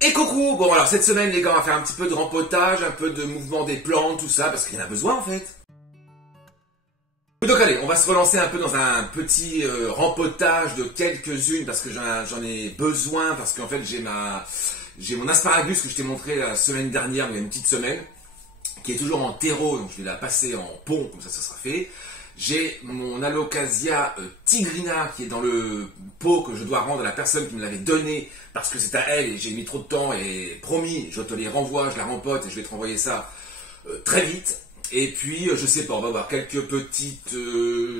Et coucou. Bon alors cette semaine les gars on va faire un petit peu de rempotage, un peu de mouvement des plantes, tout ça, parce qu'il y en a besoin en fait. Donc allez, on va se relancer un peu dans un petit rempotage de quelques-unes, parce que j'en ai besoin, parce qu'en fait j'ai mon asparagus que je t'ai montré la semaine dernière, il y a une petite semaine, qui est toujours en terreau, donc je vais la passer en pont, comme ça sera fait. J'ai mon alocasia tigrina qui est dans le pot que je dois rendre à la personne qui me l'avait donné parce que c'est à elle et j'ai mis trop de temps et promis, je te les renvoie, je la rempote et je vais te renvoyer ça très vite. Et puis, je sais pas, on va voir quelques petites...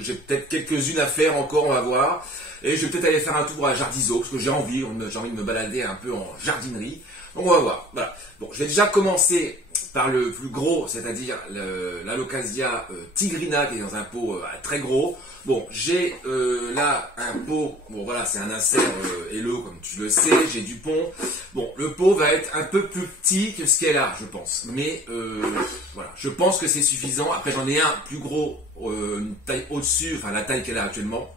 j'ai peut-être quelques-unes à faire encore, on va voir. Et je vais peut-être aller faire un tour à Jardiso parce que j'ai envie de me balader un peu en jardinerie. Donc on va voir. Voilà. Bon, je vais déjà commencer par le plus gros, c'est-à-dire l'alocasia tigrina qui est dans un pot très gros. Bon, j'ai là un pot, bon voilà, c'est un insert Hello comme tu le sais, j'ai du pont. Bon, le pot va être un peu plus petit que ce qu'elle a, je pense. Mais voilà, je pense que c'est suffisant. Après, j'en ai un plus gros, une taille au-dessus, enfin la taille qu'elle a actuellement.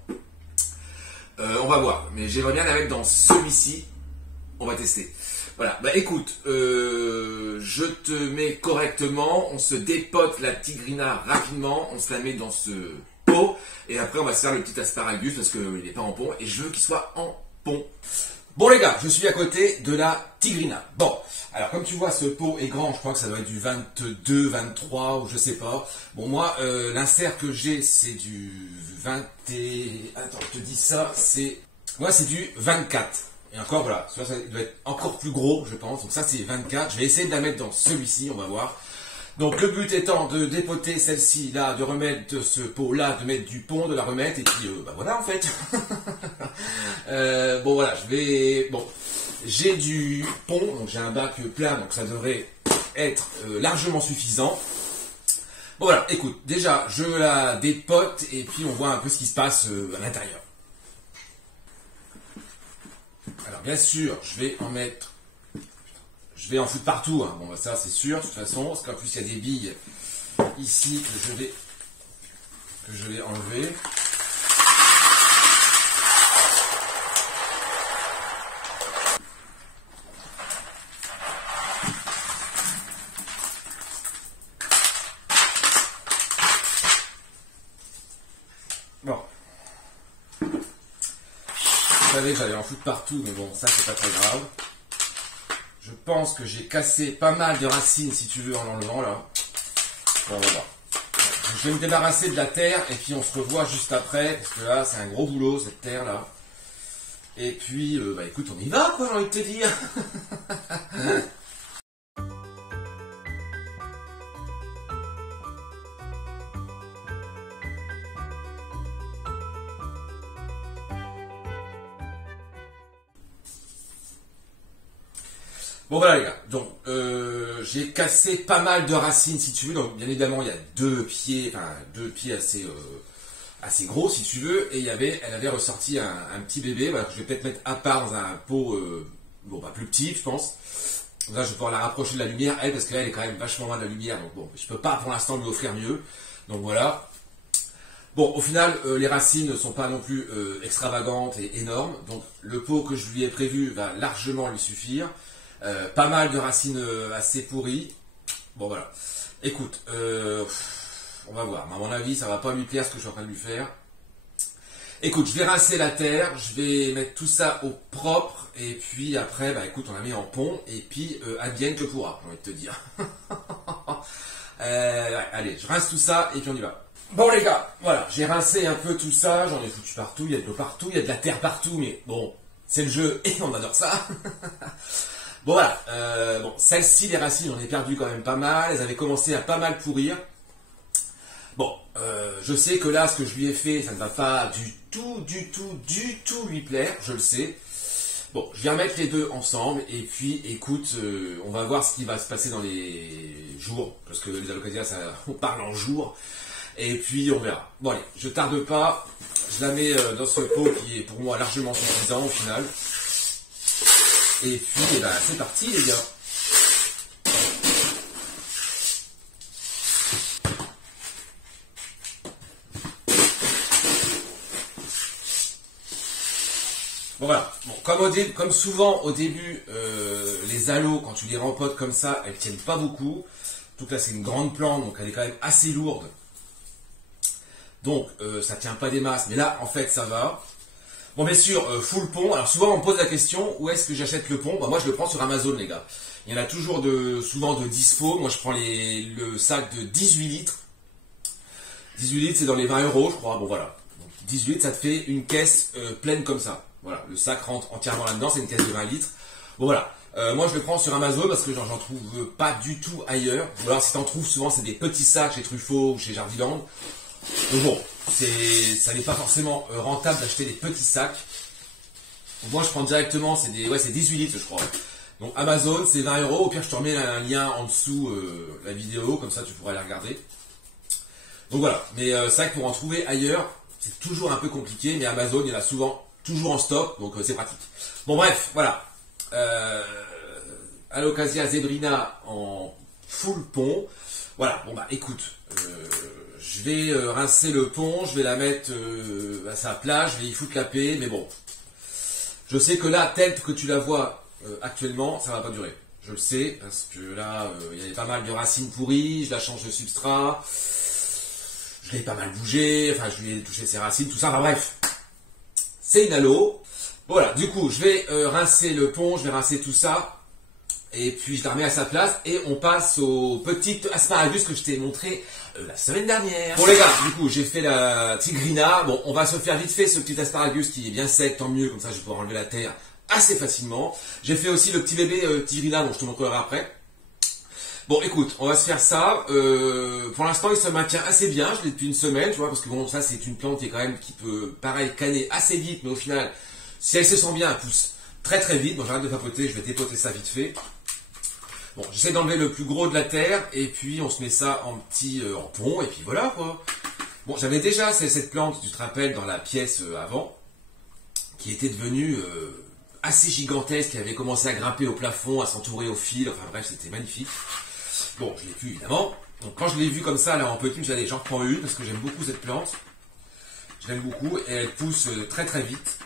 On va voir, mais j'aimerais bien la mettre dans celui-ci. On va tester. Voilà, bah écoute, je te mets correctement, on se dépote la tigrina rapidement, on se la met dans ce pot, et après on va se faire le petit asparagus parce qu'il n'est pas en pont, et je veux qu'il soit en pont. Bon les gars, je suis à côté de la tigrina. Bon, alors comme tu vois, ce pot est grand, je crois que ça doit être du 22, 23, ou je sais pas. Bon moi, l'insert que j'ai, c'est du 20 et... Attends, je te dis ça, c'est... Moi c'est du 24. Et encore, voilà, ça doit être encore plus gros, je pense. Donc ça, c'est 24. Je vais essayer de la mettre dans celui-ci, on va voir. Donc le but étant de dépoter celle-ci, là, de remettre ce pot-là, de mettre du pont, de la remettre, et puis, bah voilà, en fait. Bon, voilà, Bon, j'ai du pont, donc j'ai un bac plat, donc ça devrait être largement suffisant. Bon, voilà, écoute, déjà, je la dépote, et puis on voit un peu ce qui se passe à l'intérieur. Alors bien sûr, je vais en foutre partout, hein. Bon bah ça c'est sûr, de toute façon, parce qu'en plus il y a des billes ici que je vais enlever. Bon. Je savais que j'allais en foutre partout, mais bon, ça c'est pas très grave. Je pense que j'ai cassé pas mal de racines, si tu veux, en l'enlevant là. Bon, on va voir. Je vais me débarrasser de la terre, et puis on se revoit juste après, parce que là, c'est un gros boulot, cette terre là. Et puis, bah écoute, on y va, quoi, j'ai envie de te dire. Bon voilà les gars, donc j'ai cassé pas mal de racines si tu veux, donc bien évidemment il y a deux pieds assez gros si tu veux, et elle avait ressorti un petit bébé, voilà, que je vais peut-être mettre à part dans un pot bon bah plus petit je pense. Donc là je vais pouvoir la rapprocher de la lumière, elle, parce qu'elle est quand même vachement loin de la lumière, donc bon, je peux pas pour l'instant lui offrir mieux, donc voilà. Bon, au final, les racines ne sont pas non plus extravagantes et énormes, donc le pot que je lui ai prévu va largement lui suffire. Pas mal de racines assez pourries. Bon voilà. Écoute, on va voir. À mon avis, ça va pas lui plaire ce que je suis en train de lui faire. Écoute, je vais rincer la terre, je vais mettre tout ça au propre, et puis après, bah écoute, on la met en pont, et puis advienne que pourra, j'ai envie de te dire. Ouais, allez, je rince tout ça, et puis on y va. Bon les gars, voilà, j'ai rincé un peu tout ça, j'en ai foutu partout, il y a de l'eau partout, il y a de la terre partout, mais bon, c'est le jeu, et on adore ça. Bon voilà, bon, celle-ci, les racines, on ai perdu quand même pas mal, elles avaient commencé à pas mal pourrir. Bon, je sais que là, ce que je lui ai fait, ça ne va pas du tout lui plaire, je le sais. Bon, je vais remettre les deux ensemble, et puis, écoute, on va voir ce qui va se passer dans les jours, parce que les alocasias, on parle en jours, et puis on verra. Bon allez, je tarde pas, je la mets dans ce pot qui est pour moi largement suffisant au final. Et puis, eh ben, c'est parti les gars. Bon voilà, bon, comme souvent au début, les les aloes, quand tu les rempotes comme ça, elles tiennent pas beaucoup. Donc là, c'est une grande plante, donc elle est quand même assez lourde. Donc, ça tient pas des masses. Mais là, en fait, ça va. Bon, bien sûr, full pont. Alors, souvent, on me pose la question, où est-ce que j'achète le pont? Bah, moi, je le prends sur Amazon, les gars. Il y en a toujours souvent de dispo. Moi, je prends le sac de 18 litres. 18 litres, c'est dans les 20 €, je crois. Bon, voilà. Donc, 18 litres, ça te fait une caisse pleine comme ça. Voilà, le sac rentre entièrement là-dedans. C'est une caisse de 20 litres. Bon, voilà. Moi, je le prends sur Amazon parce que j'en trouve pas du tout ailleurs. Ou alors, si t'en trouves, souvent, c'est des petits sacs chez Truffaut ou chez Jardiland. Donc bon, ça n'est pas forcément rentable d'acheter des petits sacs. Moi, je prends directement, c'est 18 litres, je crois. Donc Amazon, c'est 20 €. Au pire, je te remets un lien en dessous la vidéo, comme ça, tu pourras la regarder. Donc voilà. Mais c'est vrai que pour en trouver ailleurs, c'est toujours un peu compliqué. Mais Amazon, il y en a souvent, toujours en stock, donc c'est pratique. Bon bref, voilà. Alocasia zebrina en full pont. Voilà. Bon bah écoute. Je vais rincer le pont, je vais la mettre à sa place, je vais y foutre la paix, mais bon. Je sais que là, telle que tu la vois actuellement, ça va pas durer. Je le sais, parce que là, il y avait pas mal de racines pourries, je la change de substrat, je l'ai pas mal bougé, enfin, je lui ai touché ses racines, tout ça, enfin bref. C'est une aloe. Voilà, du coup, je vais rincer le pont, je vais rincer tout ça, et puis je la remets à sa place, et on passe aux petites asparagus que je t'ai montré la semaine dernière. Bon les gars, du coup j'ai fait la tigrina. Bon, on va se faire vite fait ce petit asparagus qui est bien sec, tant mieux, comme ça je vais pouvoir enlever la terre assez facilement. J'ai fait aussi le petit bébé tigrina, dont je te montrerai après. Bon écoute, on va se faire ça. Pour l'instant il se maintient assez bien, je l'ai depuis une semaine, tu vois, parce que bon, ça c'est une plante qui peut, pareil, caner assez vite, mais au final, si elle se sent bien, elle pousse très très vite. Bon, j'arrête de papoter, je vais dépoter ça vite fait. Bon, j'essaie d'enlever le plus gros de la terre, et puis on se met ça en pont, et puis voilà quoi. Bon, j'avais déjà cette plante, tu te rappelles, dans la pièce avant, qui était devenue assez gigantesque, qui avait commencé à grimper au plafond, à s'entourer au fil, enfin bref, c'était magnifique. Bon, je l'ai plus évidemment. Donc quand je l'ai vue comme ça, là en petit, je me suis dit, allez, j'en reprends une, parce que j'aime beaucoup cette plante. Je l'aime beaucoup, et elle pousse très très vite.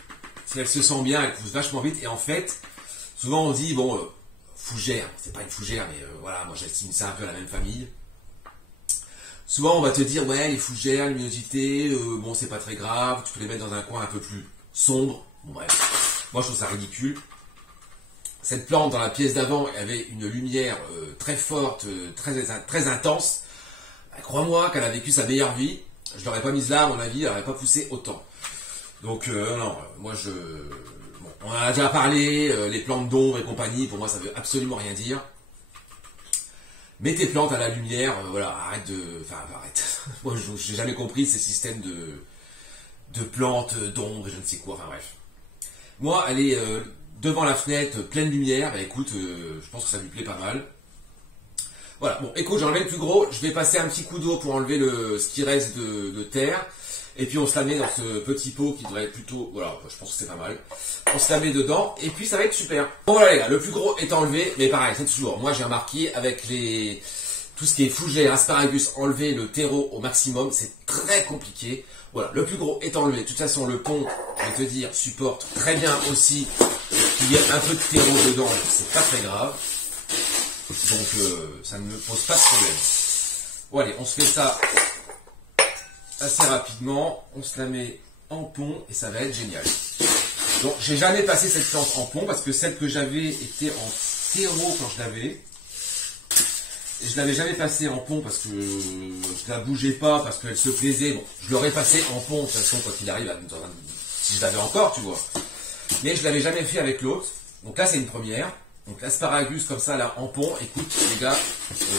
Si elle se sent bien, elle pousse vachement vite, et en fait, souvent on dit, bon... fougère, c'est pas une fougère, mais voilà, moi j'estime ça un peu la même famille. Souvent on va te dire, ouais, les fougères, luminosité, bon c'est pas très grave, tu peux les mettre dans un coin un peu plus sombre. Bon bref, moi je trouve ça ridicule. Cette plante dans la pièce d'avant avait une lumière très forte, très intense. Bah, crois-moi qu'elle a vécu sa meilleure vie. Je l'aurais pas mise là, à mon avis, elle n'aurait pas poussé autant. Donc non, moi je... On en a déjà parlé, les plantes d'ombre et compagnie, pour moi ça veut absolument rien dire. Mets tes plantes à la lumière, voilà, arrête de... Enfin, arrête. Moi, je n'ai jamais compris ces systèmes de plantes d'ombre et je ne sais quoi, enfin bref. Moi, elle est devant la fenêtre, pleine lumière, bah, écoute, je pense que ça lui plaît pas mal. Voilà, bon, écoute, j'ai enlevé le plus gros, je vais passer un petit coup d'eau pour enlever ce qui reste de terre. Et puis on se la met dans ce petit pot qui devrait être plutôt... Voilà, je pense que c'est pas mal. On se la met dedans et puis ça va être super. Bon voilà les gars, le plus gros est enlevé. Mais pareil, c'est toujours... Moi j'ai remarqué avec tout ce qui est fougère, asparagus, enlever le terreau au maximum, c'est très compliqué. Voilà, le plus gros est enlevé. De toute façon, le pont, je vais te dire, supporte très bien aussi qu'il y ait un peu de terreau dedans. C'est pas très grave. Donc ça ne me pose pas de problème. Bon allez, on se fait ça... assez rapidement, on se la met en pont et ça va être génial. Donc j'ai jamais passé cette plante en pont parce que celle que j'avais était en terreau quand je l'avais. Et je l'avais jamais passée en pont parce que je la bougeais pas, parce qu'elle se plaisait. Bon, je l'aurais passée en pont de toute façon quand il arrive, si je l'avais encore, tu vois. Mais je l'avais jamais fait avec l'autre. Donc là c'est une première. Donc l'asparagus comme ça là en pont, écoute les gars,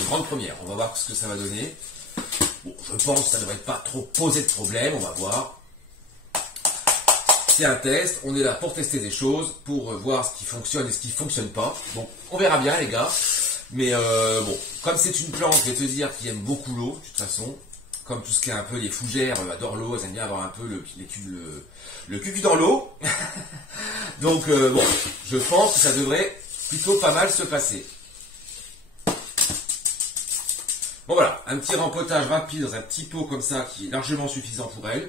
grande première. On va voir ce que ça va donner. Bon, je pense que ça ne devrait pas trop poser de problème, on va voir. C'est un test, on est là pour tester des choses, pour voir ce qui fonctionne et ce qui ne fonctionne pas. Donc on verra bien les gars. Mais bon, comme c'est une plante, je vais te dire, qui aime beaucoup l'eau, de toute façon. Comme tout ce qui est un peu les fougères, adorent l'eau, elles aiment bien avoir un peu le cul dans l'eau. Donc bon, je pense que ça devrait plutôt pas mal se passer. Bon voilà, un petit rempotage rapide dans un petit pot comme ça qui est largement suffisant pour elle.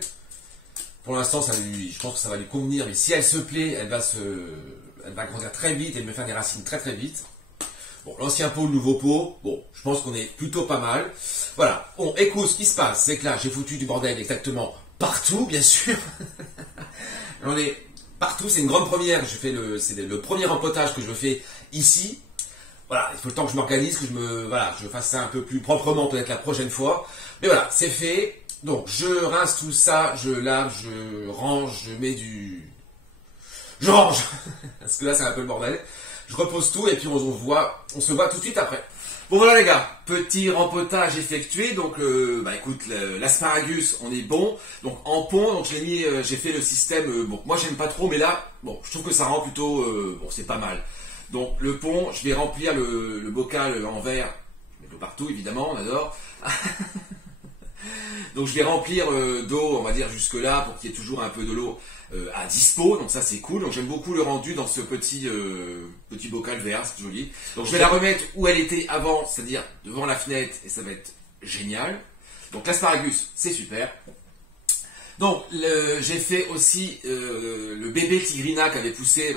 Pour l'instant, je pense que ça va lui convenir, mais si elle se plaît, elle va grandir très vite et me faire des racines très très vite. Bon, l'ancien pot, le nouveau pot, bon, je pense qu'on est plutôt pas mal. Voilà, bon, écoute, ce qui se passe, c'est que là, j'ai foutu du bordel exactement partout, bien sûr. On est partout, c'est une grande première, c'est le premier rempotage que je fais ici. Voilà, il faut le temps que je m'organise, que je fasse ça un peu plus proprement peut-être la prochaine fois. Mais voilà, c'est fait. Donc, je rince tout ça, je lave, je range, je range parce que là, c'est un peu le bordel. Je repose tout et puis on se voit tout de suite après. Bon voilà les gars, petit rempotage effectué, donc écoute, l'asparagus on est bon, donc en pont, donc j'ai fait le système, bon moi j'aime pas trop mais là, bon je trouve que ça rend plutôt, bon c'est pas mal. Donc le pont, je vais remplir le bocal en verre, je mets de l'eau partout évidemment, on adore. Donc je vais remplir d'eau, on va dire jusque là, pour qu'il y ait toujours un peu de l'eau à dispo, donc ça c'est cool. Donc j'aime beaucoup le rendu dans ce petit bocal vert, c'est joli. Donc je vais la remettre où elle était avant, c'est-à-dire devant la fenêtre, et ça va être génial. Donc l'asparagus, c'est super. Donc j'ai fait aussi le bébé Tigrina qui avait poussé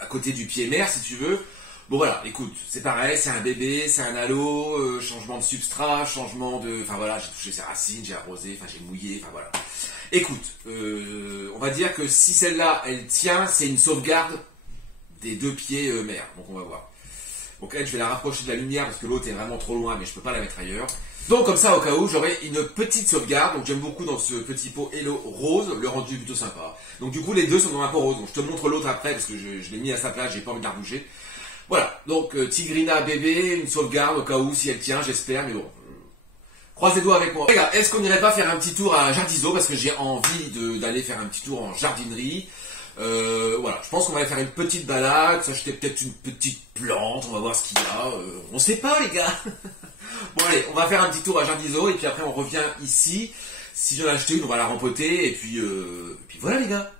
à côté du pied mère, si tu veux. Bon voilà, écoute, c'est pareil, c'est un bébé, c'est un halo, changement de substrat, enfin voilà, j'ai touché ses racines, j'ai arrosé, enfin j'ai mouillé, enfin voilà. Écoute, on va dire que si celle-là, elle tient, c'est une sauvegarde des deux pieds mère, donc on va voir. Donc elle, je vais la rapprocher de la lumière parce que l'autre est vraiment trop loin, mais je peux pas la mettre ailleurs. Donc comme ça, au cas où, j'aurai une petite sauvegarde, donc j'aime beaucoup dans ce petit pot Hello rose, le rendu est plutôt sympa. Donc du coup, les deux sont dans un pot rose, donc je te montre l'autre après parce que je l'ai mis à sa place, j'ai pas envie de la bouger. Voilà, donc Tigrina bébé, une sauvegarde au cas où, si elle tient, j'espère, mais bon. Croisez les doigts avec moi. Les gars, est-ce qu'on n'irait pas faire un petit tour à Jardiso, parce que j'ai envie d'aller faire un petit tour en jardinerie. Voilà, je pense qu'on va aller faire une petite balade, s'acheter peut-être une petite plante, on va voir ce qu'il y a. On sait pas les gars. Bon allez, on va faire un petit tour à Jardiso, et puis après on revient ici. Si j'en ai acheté une, on va la rempoter, et puis voilà les gars.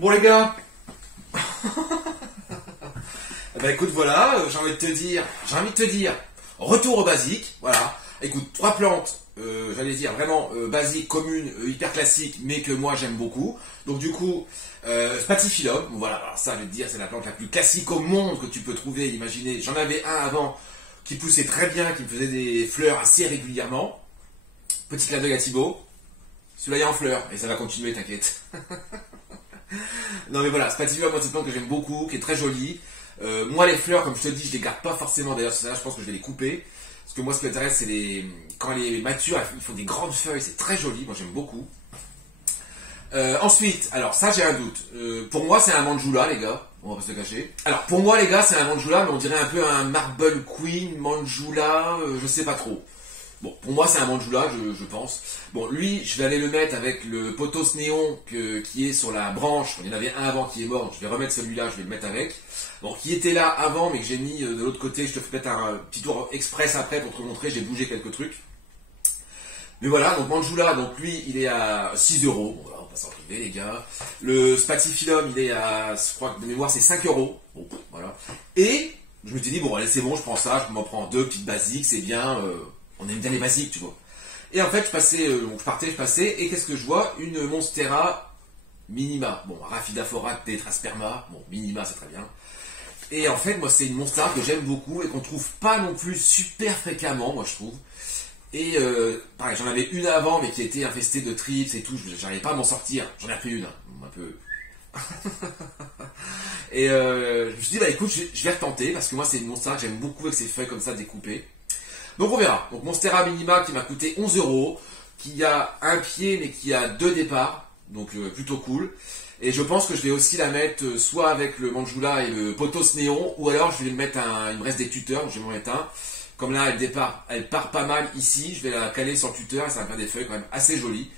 Bon les gars, bah écoute voilà, j'ai envie de te dire, retour au basique, voilà. Écoute, 3 plantes, j'allais dire vraiment basiques, communes, hyper classiques, mais que moi j'aime beaucoup. Donc du coup, Spathiphyllum, voilà, alors ça je vais te dire, c'est la plante la plus classique au monde que tu peux trouver, imaginez. J'en avais un avant qui poussait très bien, qui me faisait des fleurs assez régulièrement. Petit clin d'œil à Thibaut, celui-là est en fleurs, et ça va continuer, t'inquiète. Non mais voilà, Spathiphyllum, moi c'est une plante que j'aime beaucoup, qui est très jolie. Moi les fleurs, comme je te dis, je les garde pas forcément, d'ailleurs c'est ça, je pense que je vais les couper. Parce que moi ce qui m'intéresse c'est quand les matures, ils font des grandes feuilles, c'est très joli, moi j'aime beaucoup. Ensuite, alors ça j'ai un doute. Pour moi c'est un Manjula les gars, on va pas se le cacher. Alors pour moi les gars c'est un Manjula, mais on dirait un peu un Marble Queen, Manjula, je sais pas trop. Bon, pour moi c'est un Manjula, je pense. Bon, lui, je vais aller le mettre avec le pothos néon qui est sur la branche. Il y en avait un avant qui est mort, donc je vais remettre celui-là, je vais le mettre avec. Bon, qui était là avant, mais que j'ai mis de l'autre côté. Je te fais peut-être un petit tour express après pour te montrer, j'ai bougé quelques trucs. Mais voilà, donc Manjula, donc lui, il est à 6 euros. Bon, voilà, on passe en privé, les gars. Le Spathiphyllum, il est à, je crois que de mémoire, c'est 5 euros. Bon, voilà. Et je me suis dit, bon, allez, c'est bon, je prends ça, je m'en prends 2 petites basiques, c'est bien. On aime bien les basiques, tu vois. Et en fait, je passais, et qu'est-ce que je vois? Une Monstera Minima. Bon, Rhaphidaphora Tetrasperma. Bon, Minima, c'est très bien. Et en fait, moi, c'est une Monstera que j'aime beaucoup et qu'on trouve pas non plus super fréquemment, moi, je trouve. Et pareil, j'en avais une avant, mais qui était infestée de trips et tout. J'arrivais pas à m'en sortir. J'en ai repris une, un peu. Et je me suis dit, bah écoute, je vais retenter parce que moi, c'est une Monstera que j'aime beaucoup avec ses feuilles comme ça découpées. Donc on verra. Donc Monstera Minima qui m'a coûté 11 euros, qui a un pied mais qui a 2 départs, donc plutôt cool. Et je pense que je vais aussi la mettre soit avec le Manjula et le pothos néon, ou alors je vais le mettre il me reste des tuteurs, donc je vais m'en mettre un. Comme là elle part pas mal ici, je vais la caler sur le tuteur et ça va faire des feuilles quand même assez jolies.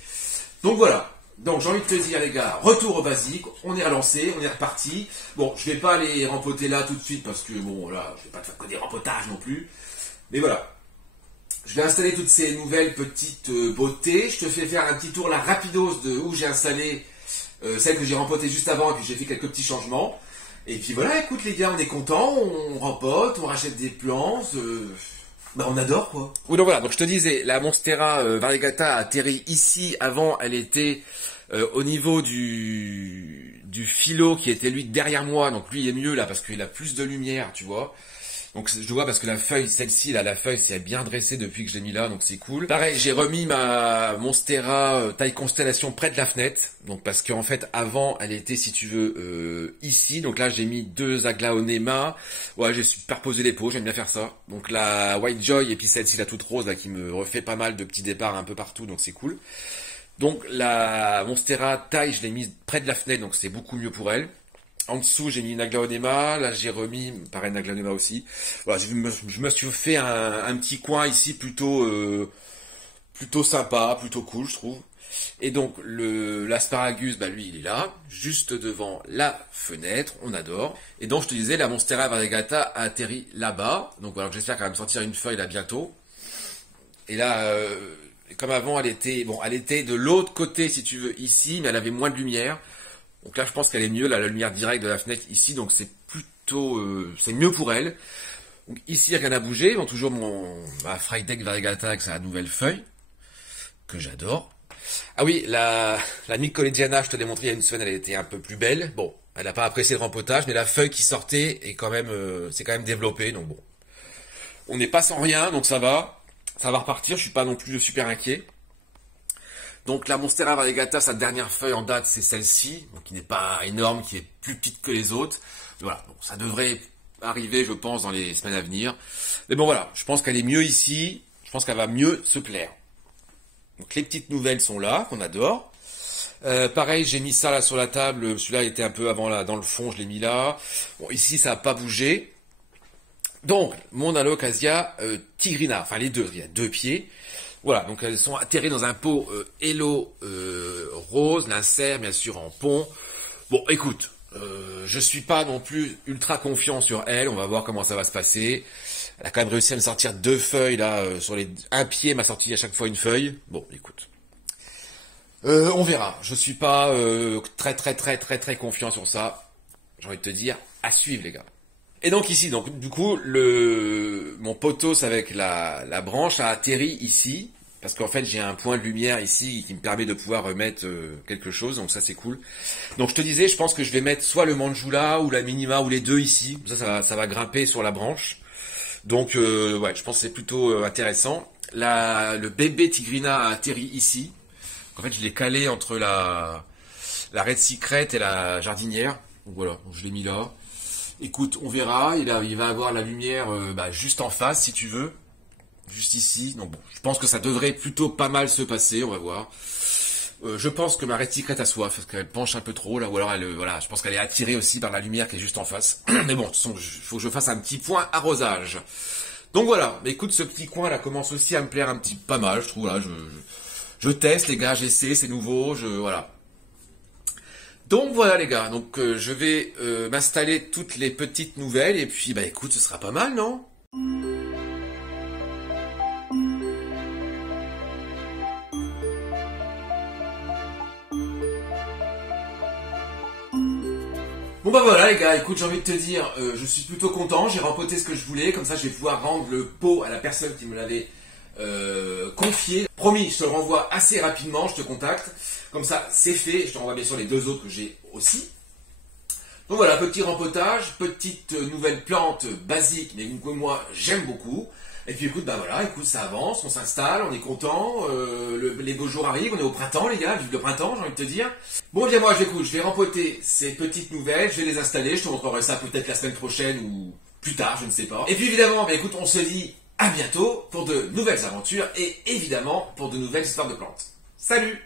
Donc voilà. Donc j'ai envie de te dire les gars, retour au basique, on est relancé, on est reparti. Bon, je vais pas les rempoter là tout de suite parce que bon là, je vais pas te faire que des rempotages non plus. Mais voilà. Je vais installer toutes ces nouvelles petites beautés. Je te fais faire un petit tour là rapidos de où j'ai installé celle que j'ai rempotée juste avant et puis j'ai fait quelques petits changements. Et puis voilà, écoute les gars, on est contents, on rempote, on rachète des plants, bah on adore quoi. Oui donc voilà, donc je te disais, la Monstera variegata a atterri ici, avant elle était au niveau du philo qui était lui derrière moi, donc lui il est mieux là parce qu'il a plus de lumière, tu vois. Donc je vois parce que la feuille, celle-ci là, la feuille c'est bien dressée depuis que je l'ai mis là, donc c'est cool. Pareil, j'ai remis ma Monstera taille constellation près de la fenêtre, donc parce qu'en fait avant elle était si tu veux ici, donc là j'ai mis 2 aglaonema, ouais j'ai superposé les pots, j'aime bien faire ça. Donc la White Joy et puis celle-ci la toute rose là qui me refait pas mal de petits départs un peu partout, donc c'est cool. Donc la Monstera taille je l'ai mise près de la fenêtre, donc c'est beaucoup mieux pour elle. En dessous, j'ai mis une aglaonema, là j'ai remis, pareil, une aglaonema aussi. Voilà, je me suis fait un petit coin ici plutôt sympa, plutôt cool, je trouve. Et donc, l'asparagus, bah lui, il est là, juste devant la fenêtre, on adore. Et donc, je te disais, la Monstera variegata a atterri là-bas. Donc voilà, j'espère qu'elle va me sortir une feuille là bientôt. Et là, comme avant, elle était de l'autre côté, si tu veux, ici, mais elle avait moins de lumière. Donc là, je pense qu'elle est mieux, là, la lumière directe de la fenêtre ici, donc c'est plutôt, c'est mieux pour elle. Donc ici, rien n'a bougé, bon, toujours ma Freydeck variegata avec sa nouvelle feuille, que j'adore. Ah oui, la Nicolegiana, je te l'ai montré il y a une semaine, elle était un peu plus belle. Bon, elle n'a pas apprécié le rempotage, mais la feuille qui sortait est quand même, c'est quand même développé, donc bon. On n'est pas sans rien, donc ça va repartir, je suis pas non plus super inquiet. Donc la Monstera variegata, sa dernière feuille en date, c'est celle-ci, donc qui n'est pas énorme, qui est plus petite que les autres. Voilà, donc ça devrait arriver, je pense, dans les semaines à venir. Mais bon voilà, je pense qu'elle est mieux ici, je pense qu'elle va mieux se plaire. Donc les petites nouvelles sont là, qu'on adore. Pareil, j'ai mis ça là sur la table, celui-là était un peu avant là, dans le fond, je l'ai mis là. Bon, ici ça n'a pas bougé. Donc, mon Alocasia tigrina, enfin les deux, il y a 2 pieds. Voilà, donc elles sont atterrées dans un pot Hello rose, l'insert bien sûr en pont. Bon, écoute, je suis pas non plus ultra confiant sur elle, on va voir comment ça va se passer. Elle a quand même réussi à me sortir 2 feuilles là, sur un pied m'a sorti à chaque fois une feuille. Bon, écoute. On verra. Je suis pas très confiant sur ça. J'ai envie de te dire, à suivre les gars. Et donc ici, donc du coup, mon potos avec la branche a atterri ici, parce qu'en fait j'ai un point de lumière ici qui me permet de pouvoir remettre quelque chose, donc ça c'est cool. Donc je te disais, je pense que je vais mettre soit le Manjula ou la Minima ou les deux ici, ça va grimper sur la branche. Donc ouais, je pense que c'est plutôt intéressant. Le bébé Tigrina a atterri ici. En fait, je l'ai calé entre la Red Secret et la jardinière. Donc voilà, donc je l'ai mis là. Écoute, on verra. Il va avoir la lumière juste en face, si tu veux. Juste ici. Donc bon, je pense que ça devrait plutôt pas mal se passer. On va voir. Je pense que ma Red Secret a soif, parce qu'elle penche un peu trop là. Ou alors, voilà, je pense qu'elle est attirée aussi par la lumière qui est juste en face. Mais bon, de toute façon, il faut que je fasse un petit point arrosage. Donc voilà. Écoute, ce petit coin là commence aussi à me plaire pas mal, je trouve. Là, je teste les gars, j'essaie, c'est nouveau, voilà. Donc voilà les gars, donc je vais m'installer toutes les petites nouvelles et puis bah écoute, ce sera pas mal, non? Bon bah voilà les gars, écoute, j'ai envie de te dire, je suis plutôt content, j'ai rempoté ce que je voulais, comme ça je vais pouvoir rendre le pot à la personne qui me l'avait confié. Promis, je te le renvoie assez rapidement, je te contacte. Comme ça, c'est fait. Je te renvoie bien sûr les deux autres que j'ai aussi. Donc voilà, petit rempotage, petite nouvelle plante basique, mais que moi j'aime beaucoup. Et puis écoute, bah voilà, écoute, ça avance, on s'installe, on est content, les beaux jours arrivent, on est au printemps les gars, vive le printemps, j'ai envie de te dire. Bon, bien moi, je vais rempoter ces petites nouvelles, je vais les installer, je te montrerai ça peut-être la semaine prochaine ou plus tard, je ne sais pas. Et puis évidemment, bah écoute, on se dit à bientôt pour de nouvelles aventures et évidemment pour de nouvelles histoires de plantes. Salut!